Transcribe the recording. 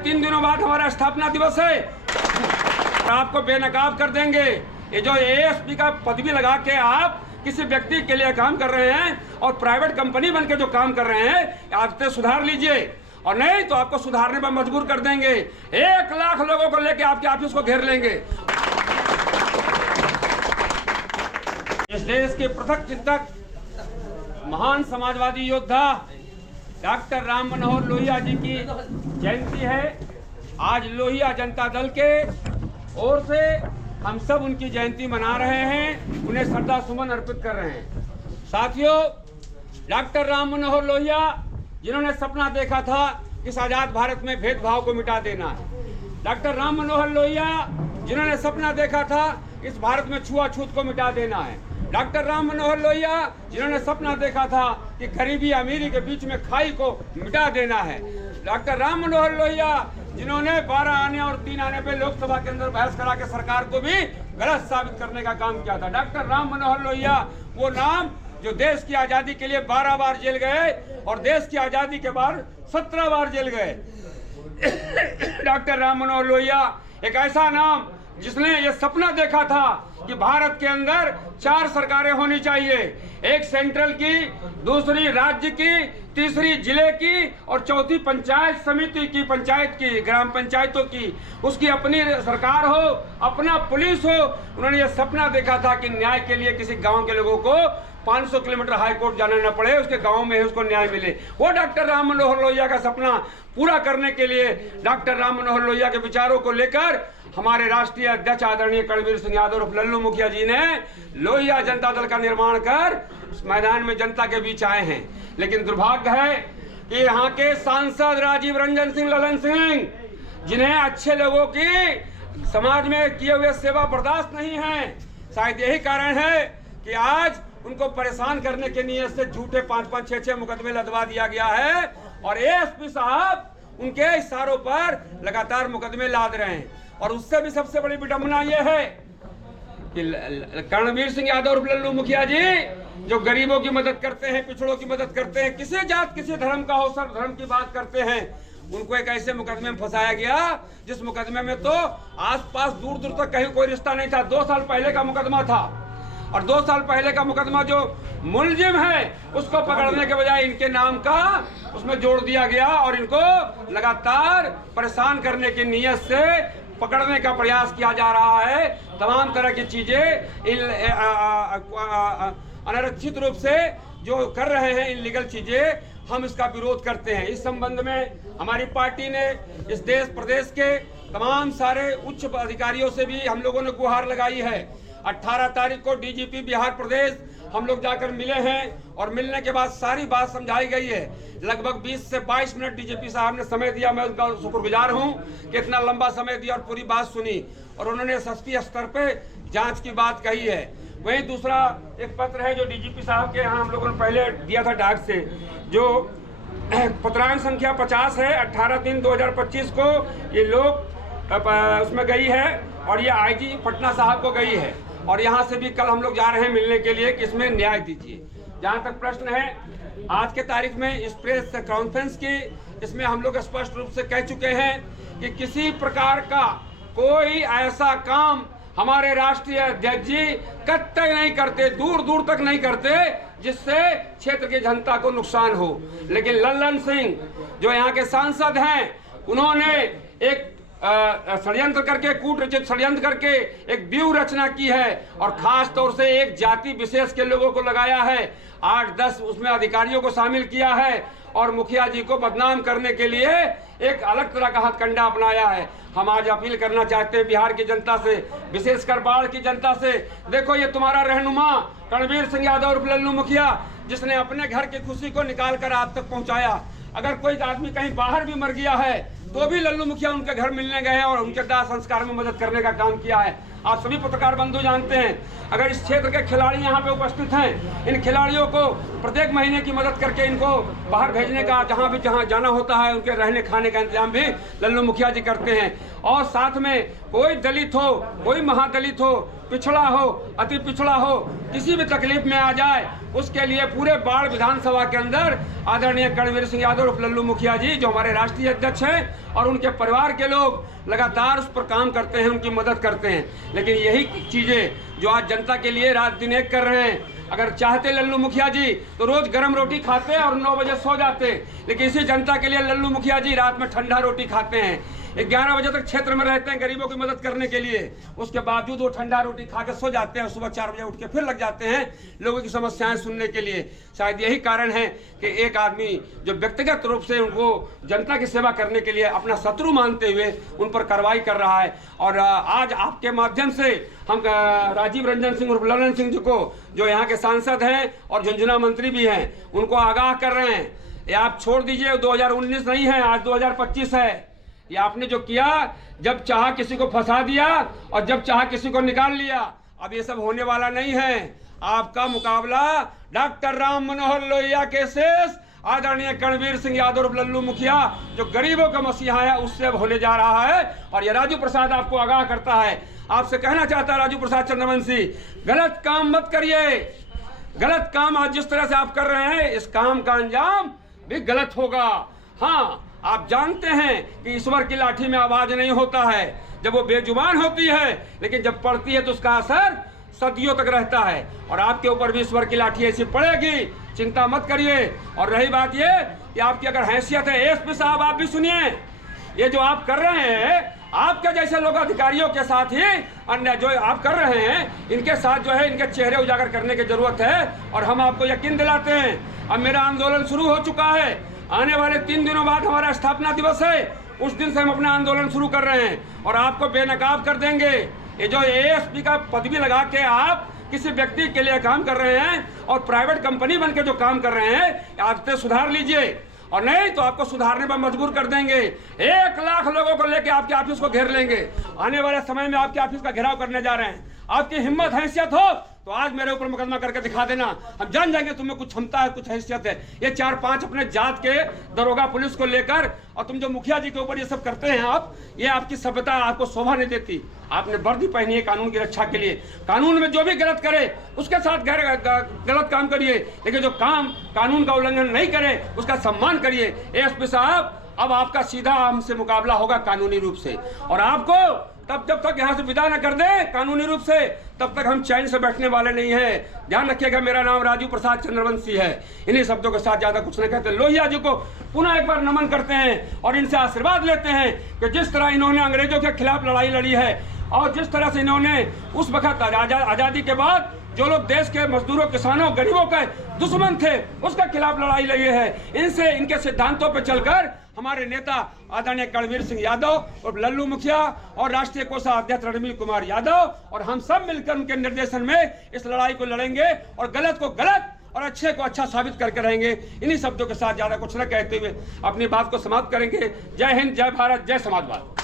3 दिनों बाद हमारा स्थापना दिवस है, आपको बेनकाब कर देंगे। ये जो एएसपी का पदवी लगा के आप किसी व्यक्ति के लिए काम कर रहे हैं और प्राइवेट कंपनी बन के जो काम कर रहे हैं, आपसे सुधार लीजिए, और नहीं तो आपको सुधारने पर मजबूर कर देंगे। 1 लाख लोगों को लेके आपके ऑफिस को घेर लेंगे। इस देश के पृथक चिंतक, महान समाजवादी योद्धा डॉक्टर राम मनोहर लोहिया जी की जयंती है। आज लोहिया जनता दल के ओर से हम सब उनकी जयंती मना रहे हैं, उन्हें श्रद्धा सुमन अर्पित कर रहे हैं। साथियों, डॉक्टर राम मनोहर लोहिया जिन्होंने सपना देखा था कि इस आजाद भारत में भेदभाव को मिटा देना है, डॉक्टर राम मनोहर लोहिया जिन्होंने सपना देखा था इस भारत में छुआछूत को मिटा देना है, डॉक्टर राम मनोहर लोहिया जिन्होंने सपना देखा था कि गरीबी अमीरी के बीच में खाई को मिटा देना है, डॉक्टर राम मनोहर लोहिया जिन्होंने 12 आने और 3 आने पे लोकसभा के अंदर बहस करा के सरकार को भी गलत साबित करने का काम किया था। डॉक्टर राम मनोहर लोहिया वो नाम जो देश की आजादी के लिए 12 बार जेल गए और देश की आजादी के बाद 17 बार जेल गए। डॉक्टर राम मनोहर लोहिया एक ऐसा नाम जिसने ये सपना देखा था कि भारत के अंदर 4 सरकारें होनी चाहिए, एक सेंट्रल की, दूसरी राज्य की, तीसरी जिले की और चौथी पंचायत समिति की, पंचायत की, ग्राम पंचायतों की, उसकी अपनी सरकार हो, अपना पुलिस हो। उन्होंने ये सपना देखा था कि न्याय के लिए किसी गांव के लोगों को 500 किलोमीटर हाई कोर्ट जाना न पड़े, उसके गांव में ही उसको न्याय मिले। वो डॉक्टर राम मनोहर लोहिया का सपना पूरा करने के लिए डॉक्टर राम मनोहर लोहिया के विचारों को लेकर हमारे राष्ट्रीय अध्यक्ष आदरणीय कणवीर सिंह यादव और लल्लू मुखिया जी ने लोहिया जनता दल का निर्माण कर मैदान में जनता के बीच आए हैं। लेकिन दुर्भाग्य है कि यहाँ के सांसद राजीव रंजन सिंह ललन सिंह, जिन्हें अच्छे लोगों की समाज में किए हुए सेवा बर्दाश्त नहीं है, शायद यही कारण है कि आज उनको परेशान करने के नियत से झूठे 5-5, 6-6 मुकदमे लदवा दिया गया है और एएसपी साहब उनके इशारों पर लगातार मुकदमे लाद रहे हैं। और उससे भी सबसे बड़ी विडंबना यह है कि कणवीर सिंह यादव और लल्लू मुखिया जी जो गरीबों की मदद करते हैं, पिछड़ों की मदद करते हैं, किसी जात किसी धर्म का हो, सर्व धर्म की बात करते हैं, उनको एक ऐसे मुकदमे में फंसाया गया जिस मुकदमे में तो आसपास दूर दूर तक कहीं कोई रिश्ता नहीं था। 2 साल पहले का मुकदमा था और 2 साल पहले का मुकदमा जो मुलजिम है उसको पकड़ने के बजाय इनके नाम का उसमें जोड़ दिया गया और इनको लगातार परेशान करने की नीयत से पकड़ने का प्रयास किया जा रहा है। तमाम तरह की चीजें अनारक्षित रूप से जो कर रहे हैं इनलीगल चीजें, हम इसका विरोध करते हैं। इस संबंध में हमारी पार्टी ने इस देश प्रदेश के तमाम सारे उच्च अधिकारियों से भी हम लोगों ने गुहार लगाई है। 18 तारीख को डीजीपी बिहार प्रदेश हम लोग जाकर मिले हैं और मिलने के बाद सारी बात समझाई गई है। लगभग 20 से 22 मिनट डीजीपी साहब ने समय दिया, मैं उनका शुक्रगुजार हूं कि इतना लंबा समय दिया और पूरी बात सुनी और उन्होंने एसएसपी स्तर पे जांच की बात कही है। वहीं दूसरा एक पत्र है जो डीजीपी साहब के यहाँ हम लोगों ने पहले दिया था डाक से, जो पत्रांक संख्या 50 है, 18/3/2025 को ये लोग उसमें गई है और ये आईजी पटना साहब को गई है और यहाँ से भी कल हम लोग जा रहे हैं मिलने के लिए कि इसमें न्याय दीजिए। जहाँ तक प्रश्न है आज के तारीख में इस प्रेस कॉन्फ्रेंस की, इसमें हम लोग स्पष्ट रूप से कह चुके हैं कि किसी प्रकार का कोई ऐसा काम हमारे राष्ट्रीय अध्यक्ष जी कतई नहीं करते, दूर दूर तक नहीं करते जिससे क्षेत्र की जनता को नुकसान हो। लेकिन लल्लन सिंह जो यहाँ के सांसद हैं, उन्होंने एक षड्यंत्र करके, कूटरचित षड्यंत्र करके एक व्यूह रचना की है और खास तौर से एक जाति विशेष के लोगों को लगाया है, 8-10 उसमें अधिकारियों को शामिल किया है और मुखिया जी को बदनाम करने के लिए एक अलग तरह का हथकंडा अपनाया है। हम आज अपील करना चाहते हैं बिहार की जनता से, विशेषकर बाढ़ की जनता से, देखो ये तुम्हारा रहनुमा कणवीर सिंह यादव और लल्लू मुखिया जिसने अपने घर की खुशी को निकाल कर आप तक पहुंचाया। अगर कोई आदमी कहीं बाहर भी मर गया है तो भी लल्लू मुखिया उनके घर मिलने गए हैं और उनके दाह संस्कार में मदद करने का काम किया है। आप सभी पत्रकार बंधु जानते हैं। अगर इस क्षेत्र के खिलाड़ी यहाँ पे उपस्थित हैं, इन खिलाड़ियों को प्रत्येक महीने की मदद करके इनको बाहर भेजने का, जहाँ जाना होता है उनके रहने खाने का इंतजाम भी लल्लू मुखिया जी करते हैं। और साथ में कोई दलित हो, कोई महादलित हो, पिछड़ा हो, अति पिछड़ा हो, किसी भी तकलीफ में आ जाए, उसके लिए पूरे बाढ़ विधानसभा के अंदर आदरणीय कर्णवीर सिंह यादव और लल्लू मुखिया जी जो हमारे राष्ट्रीय अध्यक्ष हैं और उनके परिवार के लोग लगातार उस पर काम करते हैं, उनकी मदद करते हैं। लेकिन यही चीजें जो आज जनता के लिए रात दिन एक कर रहे हैं, अगर चाहते लल्लू मुखिया जी तो रोज गर्म रोटी खाते और 9 बजे सो जाते, लेकिन इसी जनता के लिए लल्लू मुखिया जी रात में ठंडा रोटी खाते हैं। 11 बजे तक क्षेत्र में रहते हैं गरीबों की मदद करने के लिए, उसके बावजूद वो ठंडा रोटी खा के सो जाते हैं, सुबह 4 बजे उठ के फिर लग जाते हैं लोगों की समस्याएं सुनने के लिए। शायद यही कारण है कि एक आदमी जो व्यक्तिगत रूप से उनको जनता की सेवा करने के लिए अपना शत्रु मानते हुए उन पर कार्रवाई कर रहा है। और आज आपके माध्यम से हम राजीव रंजन सिंह उर्फ ललन सिंह जी को, जो यहाँ के सांसद हैं और झुंझुनू मंत्री भी हैं, उनको आगाह कर रहे हैं, ये आप छोड़ दीजिए, 2019 नहीं है, आज 2025 है। ये आपने जो किया, जब चाहा किसी को फंसा दिया और जब चाहा किसी को निकाल लिया। अब ये सब होने वाला नहीं है। आपका मुकाबला डॉक्टर राम मनोहर लोहिया के शेष आदरणीय कर्णवीर सिंह यादव और लल्लू मुखिया जो गरीबों का मसीहा है उससे अब होने जा रहा है। और ये राजू प्रसाद आपको आगाह करता है, आपसे कहना चाहता है राजू प्रसाद चंद्रवंशी, गलत काम मत करिए। गलत काम आज जिस तरह से आप कर रहे हैं, इस काम का अंजाम भी गलत होगा। हाँ, आप जानते हैं कि ईश्वर की लाठी में आवाज नहीं होता है, जब वो बेजुबान होती है, लेकिन जब पड़ती है तो उसका असर सदियों तक रहता है। और आपके ऊपर भी ईश्वर की लाठी ऐसी पड़ेगी, चिंता मत करिए। और रही बात ये कि आपकी अगर हैसियत है, एसपी साहब आप भी सुनिए, ये जो आप कर रहे हैं, आपके जैसे लोग अधिकारियों के साथ ही अन्य जो आप कर रहे हैं, इनके साथ जो है इनके चेहरे उजागर करने की जरूरत है। और हम आपको यकीन दिलाते हैं, अब मेरा आंदोलन शुरू हो चुका है। आने वाले 3 दिनों बाद हमारा स्थापना दिवस है, उस दिन से हम अपना आंदोलन शुरू कर रहे हैं और आपको बेनकाब कर देंगे। ये जो एएसपी का पदवी लगा के आप किसी व्यक्ति के लिए काम कर रहे हैं और प्राइवेट कंपनी बन के जो काम कर रहे हैं, आदतें सुधार लीजिए, और नहीं तो आपको सुधारने पर मजबूर कर देंगे। 1 लाख लोगों को लेके आपके ऑफिस को घेर लेंगे। आने वाले समय में आपके ऑफिस का घेराव करने जा रहे हैं। आपकी हिम्मत हैसियत हो तो आज मेरे ऊपर मुकदमा करके दिखा देना, हम जान जाएंगे तुम्हें कुछ क्षमता है, कुछ हैसियत है। ये 4-5 अपने जात के दरोगा पुलिस को लेकर, और तुम जो मुखिया जी के ऊपर ये सब करते हैं आप, ये आपकी सभ्यता आपको शोभा नहीं देती। आपने वर्दी पहनी है कानून की रक्षा के लिए, कानून में जो भी गलत करे उसके साथ गलत काम करिए, लेकिन जो काम कानून का उल्लंघन नहीं करे उसका सम्मान करिए। एसपी साहब, अब आपका सीधा हमसे मुकाबला होगा कानूनी रूप से, और आपको तब जब तक यहाँ से विदा न कर दे कानूनी रूप से, तब तक हम चैन से बैठने वाले नहीं हैं। ध्यान रखिएगा, मेरा नाम राजू प्रसाद चंद्रवंशी है। इन्हीं शब्दों के साथ ज्यादा कुछ नहीं कहते। लोहिया जी को पुनः एक बार नमन करते हैं और इनसे आशीर्वाद लेते हैं कि जिस तरह इन्होंने अंग्रेजों के खिलाफ लड़ाई लड़ी है और जिस तरह से इन्होंने उस वक्त आजादी के बाद जो लोग देश के मजदूरों, किसानों, गरीबों के दुश्मन थे उसके खिलाफ लड़ाई लड़ी है, इनसे इनके सिद्धांतों पर चलकर हमारे नेता आदरणीय कर्णवीर सिंह यादव और लल्लू मुखिया और राष्ट्रीय कोषाध्यक्ष रणवीर कुमार यादव और हम सब मिलकर उनके निर्देशन में इस लड़ाई को लड़ेंगे और गलत को गलत और अच्छे को अच्छा साबित करके रहेंगे। इन्हीं शब्दों के साथ ज्यादा कुछ न कहते हुए अपनी बात को समाप्त करेंगे। जय हिंद, जय भारत, जय समाजवाद।